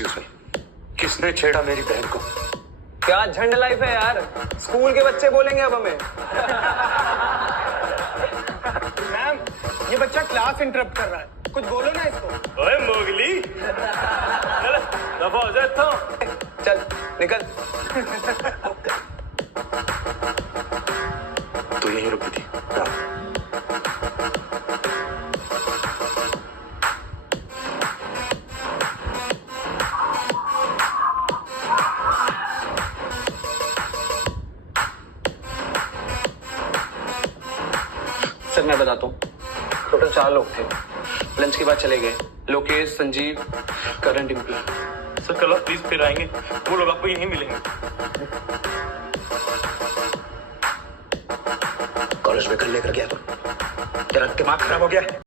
Excuse me, किसने छेड़ा मेरी बहन को? क्या झंड लाइफ है यार, स्कूल के बच्चे बोलेंगे अब हमें। मैम, ये बच्चा क्लास इंटरप्ट कर रहा है, कुछ बोलो ना इसको। ओए मोगली, चल दफा हो जा तो। चल निकल। तो यहीं रुकी थी? सर मैं बताता हूँ, टोटल 4 लोग थे। लंच के बाद चले गए लोकेश, संजीव, करण, डिम्पी। सर कल आप प्लीज फिर आएंगे, वो लोग आपको यहीं मिलेंगे। कॉलेज में कल लेकर गया तो तेरा दिमाग खराब हो गया?